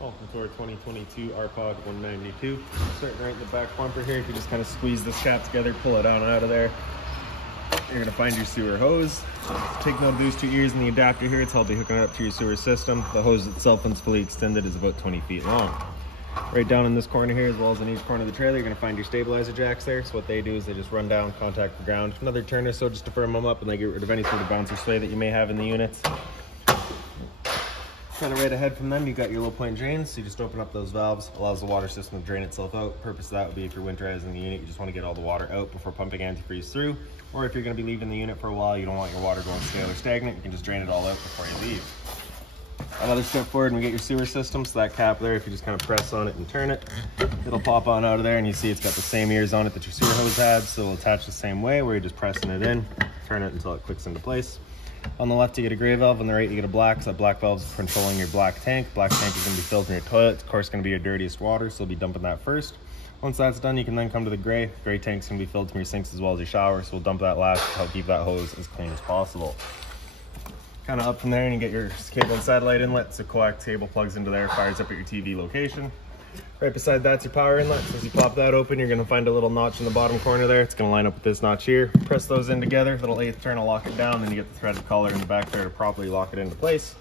Welcome to our 2022 RPOD 192. Starting right in the back bumper here, if you just kind of squeeze this cap together, pull it on out of there, you're going to find your sewer hose. Take note of these two ears in the adapter here. It's how they hook it up to your sewer system. The hose itself, once fully extended, is about 20 feet long. Right down in this corner here, as well as in each corner of the trailer, you're going to find your stabilizer jacks there. So what they do is they just run down, contact the ground, another turn or so just to firm them up, and they get rid of any sort of bounce or sway that you may have in the units. Kind of right ahead from them, you got your low point drains. So you just open up those valves, allows the water system to drain itself out. Purpose of that would be if you're winterizing the unit, you just want to get all the water out before pumping antifreeze through. Or if you're going to be leaving the unit for a while, you don't want your water going stale or stagnant, you can just drain it all out before you leave. Another step forward and we get your sewer system. So that cap there, if you just kind of press on it and turn it, it'll pop on out of there, and you see it's got the same ears on it that your sewer hose had. So it'll attach the same way, where you're just pressing it in, turn it until it clicks into place. On the left, you get a gray valve. On the right, you get a black. So that black valve is controlling your black tank. Black tank is going to be filled in your toilet. It's, of course, going to be your dirtiest water, so you'll be dumping that first. Once that's done, you can then come to the gray. Gray tank's going to be filled from your sinks as well as your shower, so we'll dump that last to help keep that hose as clean as possible. Kind of up from there, and you get your cable and satellite inlet. So coax cable plugs into there, fires up at your TV location. Right beside that's your power inlet. So as you pop that open, you're going to find a little notch in the bottom corner there. It's going to line up with this notch here. Press those in together. Little eighth turn will lock it down. Then you get the threaded collar in the back there to properly lock it into place.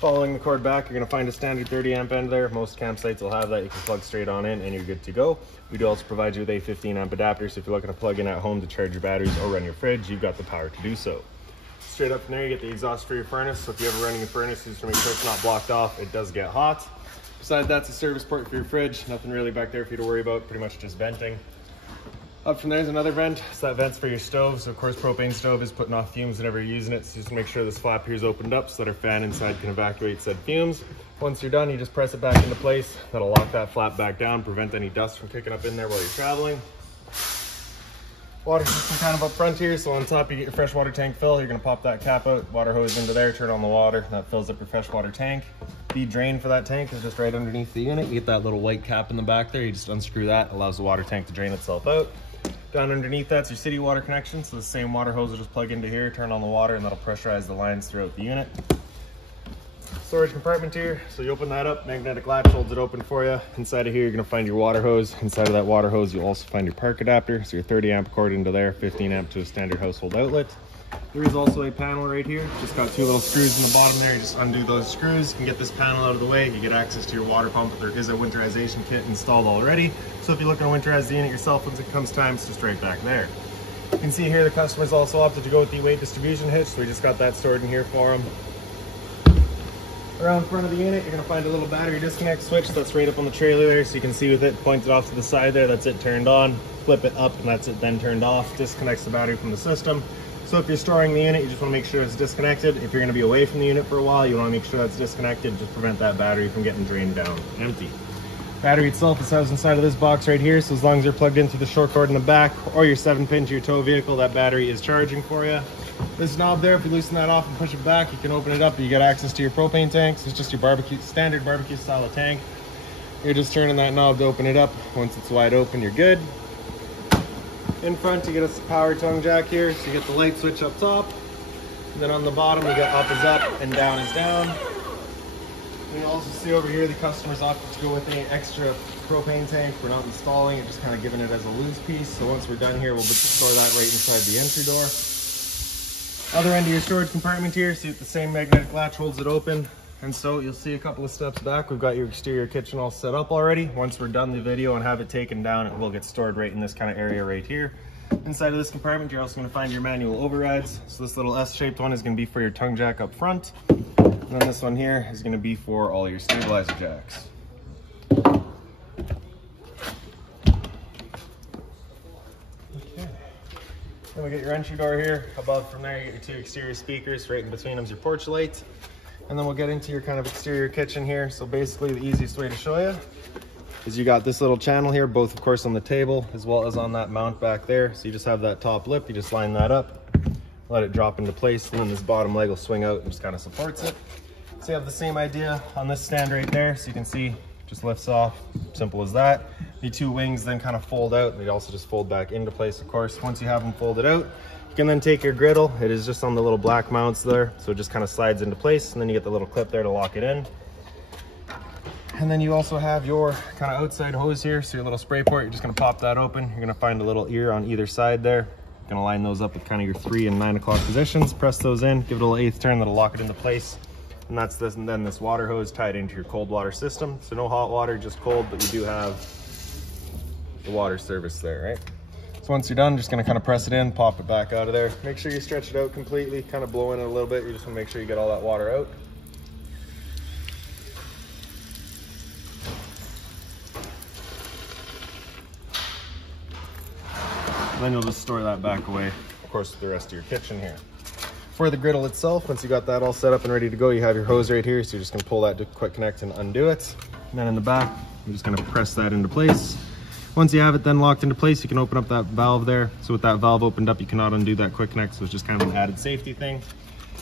Following the cord back, you're going to find a standard 30 amp end there. Most campsites will have that. You can plug straight on in and you're good to go. We do also provide you with a 15 amp adapter. So if you're looking to plug in at home to charge your batteries or run your fridge, you've got the power to do so. Straight up from there, you get the exhaust for your furnace. So if you're ever running a furnace, just to make sure it's not blocked off, it does get hot. Besides, that's a service port for your fridge. Nothing really back there for you to worry about, pretty much just venting. Up from there is another vent. So that vent's for your stove. So of course, propane stove is putting off fumes whenever you're using it. So just make sure this flap here is opened up so that our fan inside can evacuate said fumes. Once you're done, you just press it back into place. That'll lock that flap back down, prevent any dust from kicking up in there while you're traveling. Water system kind of up front here. So on top, you get your freshwater tank fill. You're gonna pop that cap out, water hose into there, turn on the water. That fills up your freshwater tank. The drain for that tank is just right underneath the unit. You get that little white cap in the back there. You just unscrew that, allows the water tank to drain itself out. Down underneath that's your city water connection. So the same water hose will just plug into here, turn on the water, and that'll pressurize the lines throughout the unit. Storage compartment here. So you open that up, magnetic latch holds it open for you. Inside of here, you're gonna find your water hose. Inside of that water hose, you'll also find your park adapter. So your 30 amp cord into there, 15 amp to a standard household outlet. There is also a panel right here. Just got two little screws in the bottom there. You just undo those screws. You can get this panel out of the way. You get access to your water pump. There is a winterization kit installed already. So if you're looking to winterize the unit yourself, once it comes time, it's just right back there. You can see here the customer's also opted to go with the weight distribution hitch. So we just got that stored in here for them. Around front of the unit, you're going to find a little battery disconnect switch that's right up on the trailer there, so you can see with it pointed off to the side there. That's it turned on. Flip it up and that's it then turned off. Disconnects the battery from the system. So if you're storing the unit, you just want to make sure it's disconnected. If you're going to be away from the unit for a while, you want to make sure that's disconnected. Just prevent that battery from getting drained down empty. Battery itself is housed inside of this box right here, so as long as you're plugged into the short cord in the back or your 7-pin to your tow vehicle, that battery is charging for you. This knob there, if you loosen that off and push it back, you can open it up and you get access to your propane tanks. It's just your standard barbecue style of tank. You're just turning that knob to open it up. Once it's wide open, you're good. In front, you get a power tongue jack here, so you get the light switch up top. And then on the bottom, you get up is up and down is down. You also see over here the customer's opted to go with an extra propane tank. We're not installing it, just kind of giving it as a loose piece. So once we're done here, we'll store that right inside the entry door. Other end of your storage compartment here, see the same magnetic latch holds it open. And so you'll see a couple of steps back, we've got your exterior kitchen all set up already. Once we're done the video and have it taken down, it will get stored right in this kind of area right here. Inside of this compartment, you're also going to find your manual overrides. So this little S-shaped one is going to be for your tongue jack up front. And then this one here is going to be for all your stabilizer jacks. Then we get your entry door here. Above from there, you get your two exterior speakers. Right in between them is your porch light. And then we'll get into your kind of exterior kitchen here. So basically the easiest way to show you is you got this little channel here, both of course on the table as well as on that mount back there. So you just have that top lip, you just line that up, let it drop into place, and then this bottom leg will swing out and just kind of supports it. So you have the same idea on this stand right there. So you can see, just lifts off, simple as that. The two wings then kind of fold out, and they also just fold back into place, of course. Once you have them folded out, you can then take your griddle. It is just on the little black mounts there, so it just kind of slides into place, and then you get the little clip there to lock it in. And then you also have your kind of outside hose here. So your little spray port, you're just gonna pop that open. You're gonna find a little ear on either side there. You're gonna line those up with kind of your 3 and 9 o'clock positions. Press those in, give it a little 1/8 turn, that'll lock it into place. And that's this, and then this water hose tied into your cold water system. So no hot water, just cold, but you do have the water service there, right? So once you're done, just gonna kind of press it in, pop it back out of there. Make sure you stretch it out completely, kind of blow in it a little bit. You just wanna make sure you get all that water out. And then you'll just store that back away, of course, with the rest of your kitchen here. For the griddle itself, once you got that all set up and ready to go, you have your hose right here. So you're just gonna pull that to quick connect and undo it. And then in the back, you're just gonna press that into place. Once you have it then locked into place, you can open up that valve there. So with that valve opened up, you cannot undo that quick connect. So it's just kind of an added safety thing.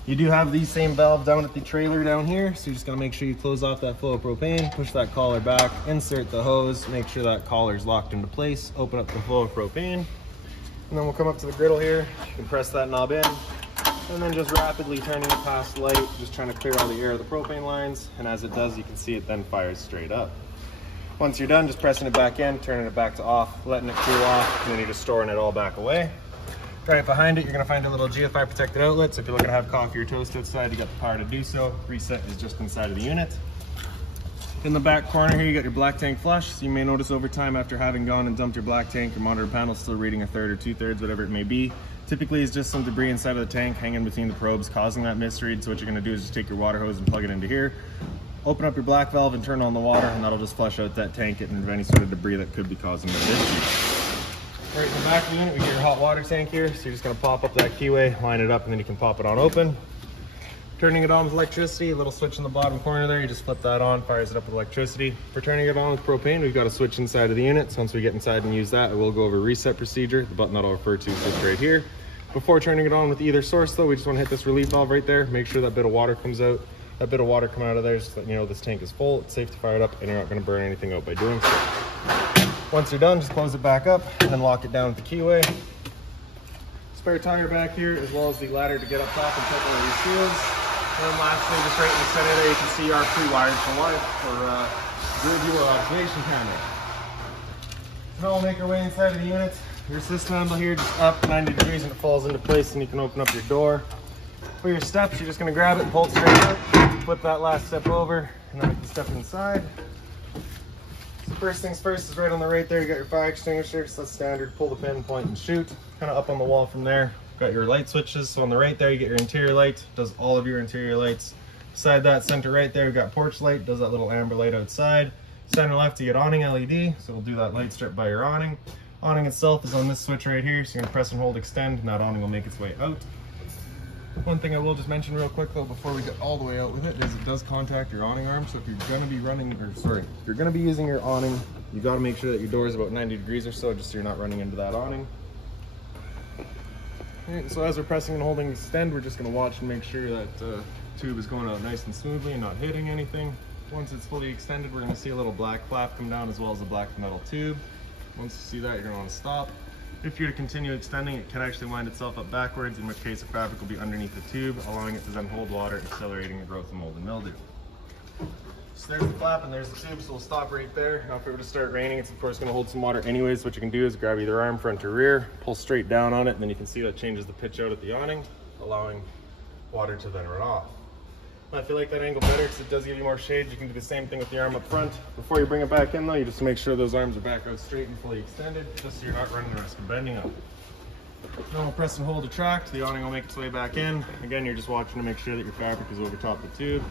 You do have these same valves down at the trailer down here. So you're just gonna make sure you close off that flow of propane, push that collar back, insert the hose, make sure that collar is locked into place, open up the flow of propane. And then we'll come up to the griddle here. You can press that knob in, and then just rapidly turning it past light, just trying to clear all the air of the propane lines. And as it does, you can see it then fires straight up. Once you're done, just pressing it back in, turning it back to off, letting it cool off, and then you're just storing it all back away. Right behind it, you're gonna find a little GFI protected outlet. So if you're looking to have coffee or toast outside, you got the power to do so. Reset is just inside of the unit. In the back corner here, you got your black tank flush. So you may notice over time after having gone and dumped your black tank, your monitor panel still reading 1/3 or 2/3, whatever it may be. Typically it's just some debris inside of the tank hanging between the probes causing that misread. So what you're gonna do is just take your water hose and plug it into here, open up your black valve and turn on the water, and that'll just flush out that tank, getting rid of any sort of debris that could be causing that issue. Right in the back of the unit, we get your hot water tank here. So you're just gonna pop up that keyway, line it up, and then you can pop it on open. Turning it on with electricity, a little switch in the bottom corner there, you just flip that on, fires it up with electricity. For turning it on with propane, we've got a switch inside of the unit. So once we get inside and use that, I will go over reset procedure. The button that I'll refer to is right here. Before turning it on with either source though, we just wanna hit this relief valve right there, make sure that bit of water comes out. That bit of water coming out of there just so that you know this tank is full, it's safe to fire it up, and you're not gonna burn anything out by doing so. Once you're done, just close it back up and then lock it down with the keyway. Spare tire back here, as well as the ladder to get up top and tighten all your seals. And then lastly, just right in the center there, you can see our pre-wired for rear view observation camera. Now we'll make our way inside of the unit. Your system handle here, just up 90 degrees and it falls into place, and you can open up your door. For your steps, you're just gonna grab it and pull it straight out, flip that last step over, and then we can step inside. So first things first is right on the right there, you got your fire extinguisher, so that's standard, pull the pin, point and shoot. Kind of up on the wall from there. Got your light switches, so on the right there you get your interior light, does all of your interior lights. Beside that, center right there, we've got porch light, does that little amber light outside. Center left, you get awning LED, so we'll do that light strip by your awning. Awning itself is on this switch right here, so you're gonna press and hold extend, and that awning will make its way out. One thing I will just mention real quick though, before we get all the way out with it, is it does contact your awning arm. So if you're gonna be if you're gonna be using your awning, you gotta make sure that your door is about 90 degrees or so, just so you're not running into that awning. Alright, so as we're pressing and holding extend, we're just gonna watch and make sure that tube is going out nice and smoothly and not hitting anything. Once it's fully extended, we're gonna see a little black flap come down, as well as a black metal tube. Once you see that, you're gonna wanna stop. If you're to continue extending, it can actually wind itself up backwards, in which case the fabric will be underneath the tube, allowing it to then hold water, accelerating the growth of mold and mildew. So there's the flap and there's the tube, so we'll stop right there. Now if it were to start raining, it's of course gonna hold some water anyways. What you can do is grab either arm, front or rear, pull straight down on it, and then you can see that changes the pitch out at the awning, allowing water to then run off. Now, if you like that angle better, because it does give you more shade, you can do the same thing with the arm up front. Before you bring it back in though, you just make sure those arms are back out straight and fully extended, just so you're not running the risk of bending up. Now we'll press and hold to tract, the awning will make its way back in. Again, you're just watching to make sure that your fabric is over top the tube.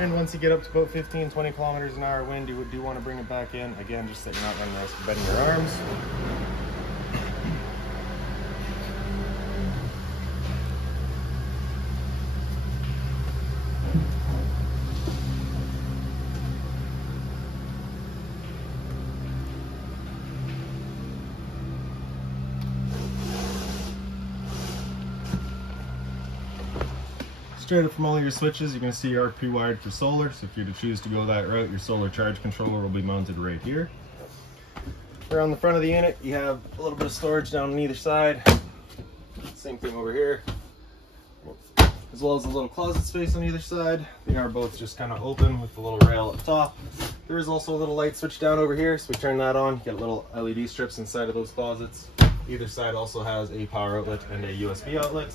And once you get up to about 15-20 kilometers an hour wind, you do want to bring it back in. Again, just so you're not running the risk of bending your arms. Straight up from all your switches, you're going to see your pre-wired for solar. So if you're to choose to go that route, your solar charge controller will be mounted right here. Around the front of the unit, you have a little bit of storage down on either side. Same thing over here. as well as a little closet space on either side. They are both just kind of open with the little rail up top. There is also a little light switch down over here, so we turn that on, get little LED strips inside of those closets. Either side also has a power outlet and a USB outlet.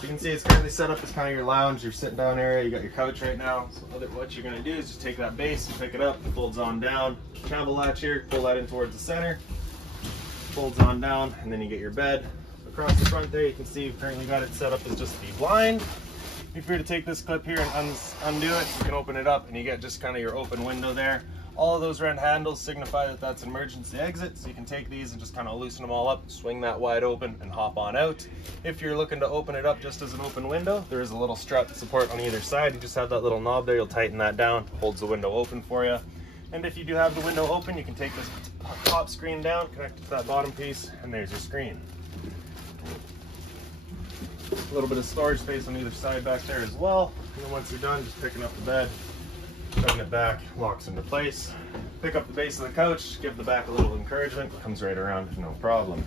You can see it's currently set up as kind of your lounge, your sit down area. You got your couch right now. So what you're going to do is just take that base and pick it up, it folds on down. Travel latch here, pull that in towards the center, folds on down, and then you get your bed. Across the front there, you can see you've currently got it set up as just the blind. If you were to take this clip here and undo it, you can open it up and you get just kind of your open window there. All of those round handles signify that that's an emergency exit, so you can take these and just kind of loosen them all up, swing that wide open and hop on out. If you're looking to open it up just as an open window, there is a little strut support on either side. You just have that little knob there, you'll tighten that down, holds the window open for you. And if you do have the window open, you can take this top screen down, connect it to that bottom piece, and there's your screen. A little bit of storage space on either side back there as well. And then once you're done, just picking up the bed, putting it back, locks into place. Pick up the base of the couch, give the back a little encouragement, comes right around, no problem.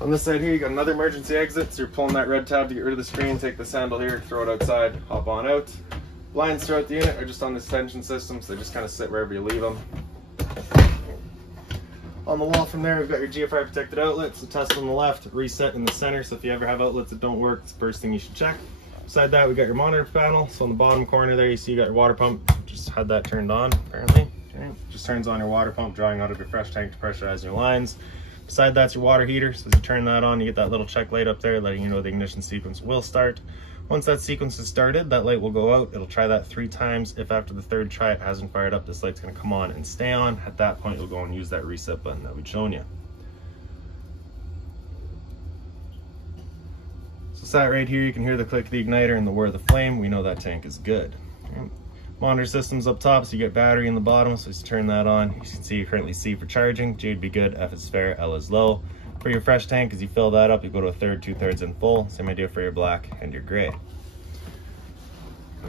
On this side here, you got another emergency exit, so you're pulling that red tab to get rid of the screen, take this handle here, throw it outside, hop on out. Blinds throughout the unit are just on this tension system, so they just kind of sit wherever you leave them. On the wall from there, we've got your GFI protected outlets, the test on the left, reset in the center, so if you ever have outlets that don't work, it's the first thing you should check. Beside that, we got your monitor panel, so on the bottom corner there, you see you got your water pump. Just had that turned on, apparently. Okay. Just turns on your water pump, drawing out of your fresh tank to pressurize your lines. Beside that's your water heater, so as you turn that on, you get that little check light up there, letting you know the ignition sequence will start. Once that sequence is started, that light will go out. It'll try that 3 times. If after the third try it hasn't fired up, this light's gonna come on and stay on. At that point, you'll go and use that reset button that we'd shown you. So sat right here, you can hear the click of the igniter and the whir of the flame. We know that tank is good. Okay. Monitor systems up top, so you get battery in the bottom. So as you turn that on, you can see you currently C for charging. G would be good, F is fair, L is low. For your fresh tank, as you fill that up, you go to a third, 2/3 in full. Same idea for your black and your gray.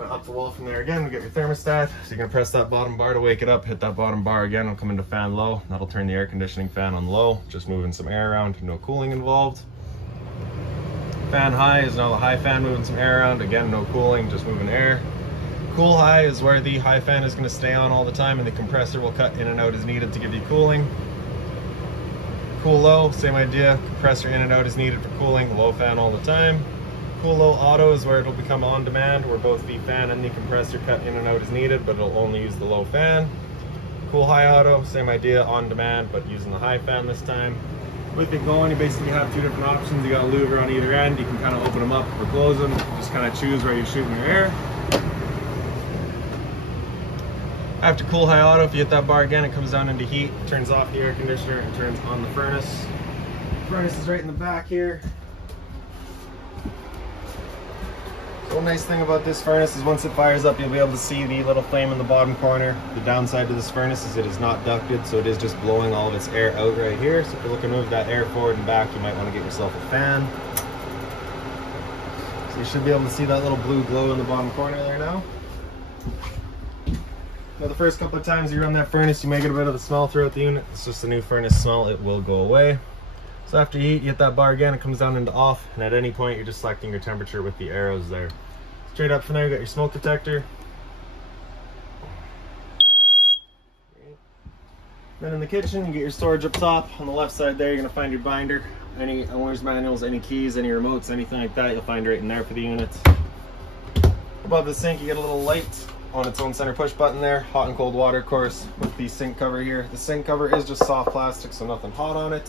Up the wall from there again, we get your thermostat. So you're gonna press that bottom bar to wake it up, hit that bottom bar again, it'll come into fan low. That'll turn the air conditioning fan on low, just moving some air around, no cooling involved. Fan high is now the high fan moving some air around. Again, no cooling, just moving air. Cool high is where the high fan is gonna stay on all the time and the compressor will cut in and out as needed to give you cooling. Cool low, same idea, compressor in and out is needed for cooling, low fan all the time. Cool low auto is where it'll become on demand, where both the fan and the compressor cut in and out as needed, but it'll only use the low fan. Cool high auto, same idea, on demand, but using the high fan this time. With it going, you basically have 2 different options. You got a louver on either end, you can kind of open them up or close them, just kind of choose where you're shooting your air. After cool high auto, if you hit that bar again, it comes down into heat, turns off the air conditioner and turns on the furnace. The furnace is right in the back here. The nice thing about this furnace is once it fires up, you'll be able to see the little flame in the bottom corner. The downside to this furnace is it is not ducted, so it is just blowing all of its air out right here. So if you're looking to move that air forward and back, you might want to get yourself a fan. So you should be able to see that little blue glow in the bottom corner there now. Now the first couple of times you run that furnace, you may get a bit of the smell throughout the unit. It's just a new furnace smell, it will go away. So after you heat, you hit that bar again, it comes down into off, and at any point you're just selecting your temperature with the arrows there. Straight up from there, you got your smoke detector. Then in the kitchen, you get your storage up top. On the left side there, you're gonna find your binder. Any owner's manuals, any keys, any remotes, anything like that, you'll find right in there for the unit. Above the sink, you get a little light on its own center push button there. Hot and cold water, of course, with the sink cover here. The sink cover is just soft plastic, so nothing hot on it.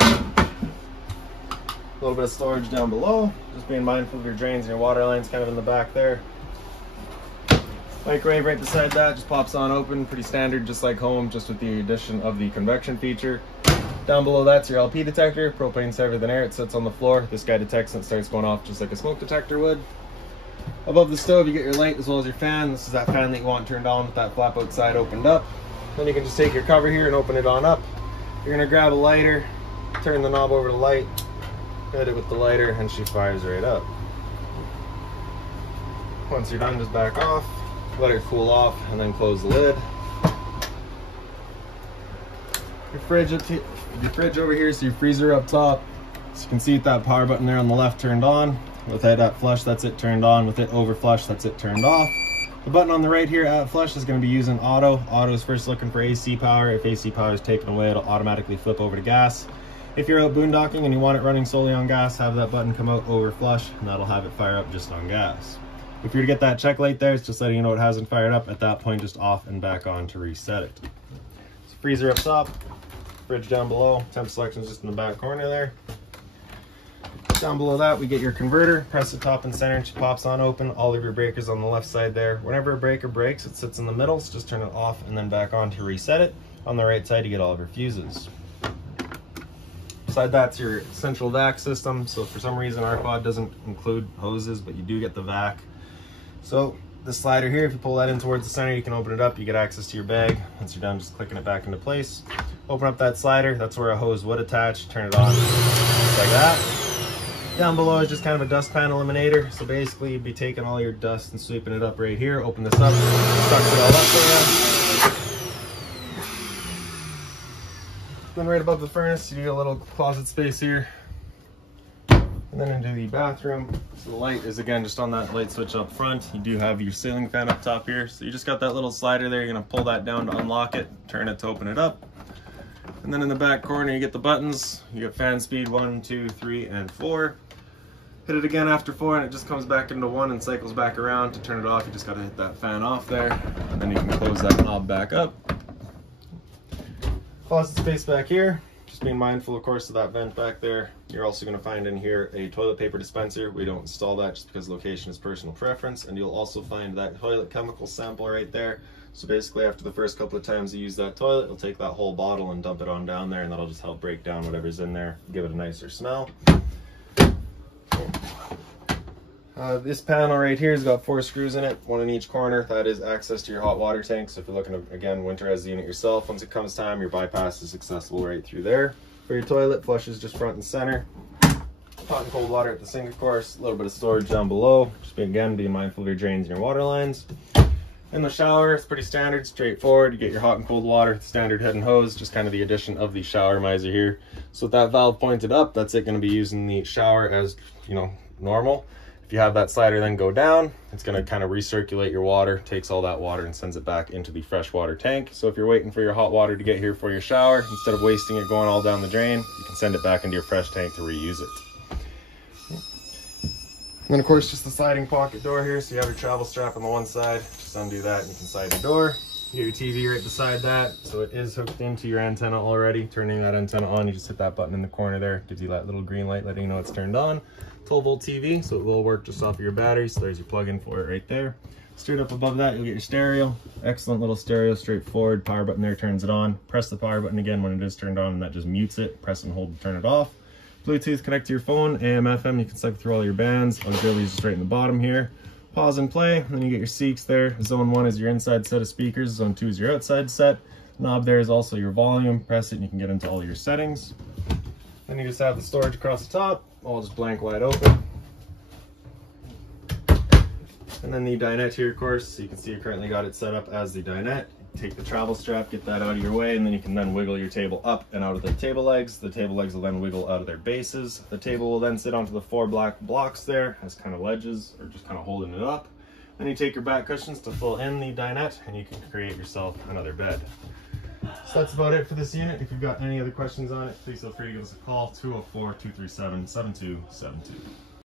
A little bit of storage down below. Just being mindful of your drains and your water lines kind of in the back there. Microwave right beside that just pops on open, pretty standard, just like home, just with the addition of the convection feature. Down below that's your LP detector. Propane's heavier than air, it sits on the floor. This guy detects and it starts going off just like a smoke detector would. Above the stove, you get your light as well as your fan. This is that fan that you want turned on with that flap outside opened up. Then you can just take your cover here and open it on up. You're gonna grab a lighter, turn the knob over to light, hit it with the lighter, and she fires right up. Once you're done, just back off, let it cool off, and then close the lid. Your fridge over here, so your freezer up top. So you can see with that power button there on the left turned on. With it at flush, that's it turned on. With it over flush, that's it turned off. The button on the right here at flush is going to be using auto. Auto is first looking for AC power. If AC power is taken away, it'll automatically flip over to gas. If you're out boondocking and you want it running solely on gas, have that button come out over flush, and that'll have it fire up just on gas. If you're to get that check light there, it's just letting you know it hasn't fired up. At that point, just off and back on to reset it. So freezer up top, fridge down below, temp selection is just in the back corner there. Down below that, we get your converter. Press the top and center, it pops on open. All of your breakers on the left side there. Whenever a breaker breaks, it sits in the middle, so just turn it off and then back on to reset it. On the right side, you get all of your fuses. Beside that's your central vac system. So for some reason, RPOD doesn't include hoses, but you do get the vac. So the slider here, if you pull that in towards the center, you can open it up, you get access to your bag. Once you're done, just clicking it back into place. Open up that slider, that's where a hose would attach. Turn it on just like that. Down below is just kind of a dust pan eliminator. So basically you'd be taking all your dust and sweeping it up right here. Open this up, sucks it all up for you. Then right above the furnace, you get a little closet space here. And then into the bathroom. So the light is again just on that light switch up front. You do have your ceiling fan up top here. So you just got that little slider there. You're gonna pull that down to unlock it, turn it to open it up. And then in the back corner, you get the buttons. You get fan speed 1, 2, 3, and 4. Hit it again after 4 and it just comes back into 1 and cycles back around. To turn it off, you just gotta hit that fan off there. And then you can close that knob back up. Closet space back here. Just being mindful, of course, of that vent back there. You're also gonna find in here a toilet paper dispenser. We don't install that just because location is personal preference. And you'll also find that toilet chemical sample right there. So basically after the first couple of times you use that toilet, you'll take that whole bottle and dump it on down there, and that'll just help break down whatever's in there, give it a nicer smell. This panel right here has got 4 screws in it, 1 in each corner. That is access to your hot water tank. So if you're looking to, again, winterize the unit yourself, once it comes time, your bypass is accessible right through there. For your toilet, flush is just front and center. Hot and cold water at the sink, of course. A little bit of storage down below. Just again, be mindful of your drains and your water lines. In the shower, it's pretty standard, straightforward. You get your hot and cold water, standard head and hose, just kind of the addition of the shower miser here. So with that valve pointed up, that's it going to be using the shower as, you know, normal. If you have that slider then go down, it's going to kind of recirculate your water, takes all that water and sends it back into the freshwater tank. So if you're waiting for your hot water to get here for your shower, instead of wasting it going all down the drain, you can send it back into your fresh tank to reuse it. And then of course just the sliding pocket door here, so you have your travel strap on the one side, just undo that and you can slide your door. You get your TV right beside that, so it is hooked into your antenna already. Turning that antenna on, you just hit that button in the corner there, gives you that little green light letting you know it's turned on. 12-volt TV, so it will work just off of your battery, so there's your plug-in for it right there. Straight up above that, you'll get your stereo. Excellent little stereo, straightforward. Power button there turns it on. Press the power button again when it is turned on, and that just mutes it. Press and hold to turn it off. Bluetooth connect to your phone, AM, FM, you can cycle through all your bands. Auxiliary is just right in the bottom here. Pause and play, and then you get your Seeks there. Zone 1 is your inside set of speakers, Zone 2 is your outside set. Knob there is also your volume. Press it and you can get into all your settings. Then you just have the storage across the top, all just blank wide open. And then the dinette here, of course, so you can see you currently got it set up as the dinette. Take the travel strap, get that out of your way, and then you can then wiggle your table up and out of the table legs. The table legs will then wiggle out of their bases. The table will then sit onto the 4 black blocks there as kind of ledges, or just kind of holding it up. Then you take your back cushions to fill in the dinette, and you can create yourself another bed. So that's about it for this unit. If you've got any other questions on it, please feel free to give us a call, 204-237-7272.